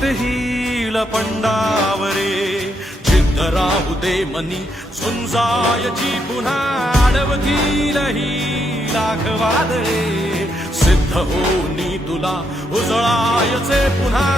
चित हिल पंडावरे जिद्द राहू दे मनी झुंजायची पुन्हा अडवतील ही लाख वादळे सिद्ध होनी तुला उजळायचे पुन्हा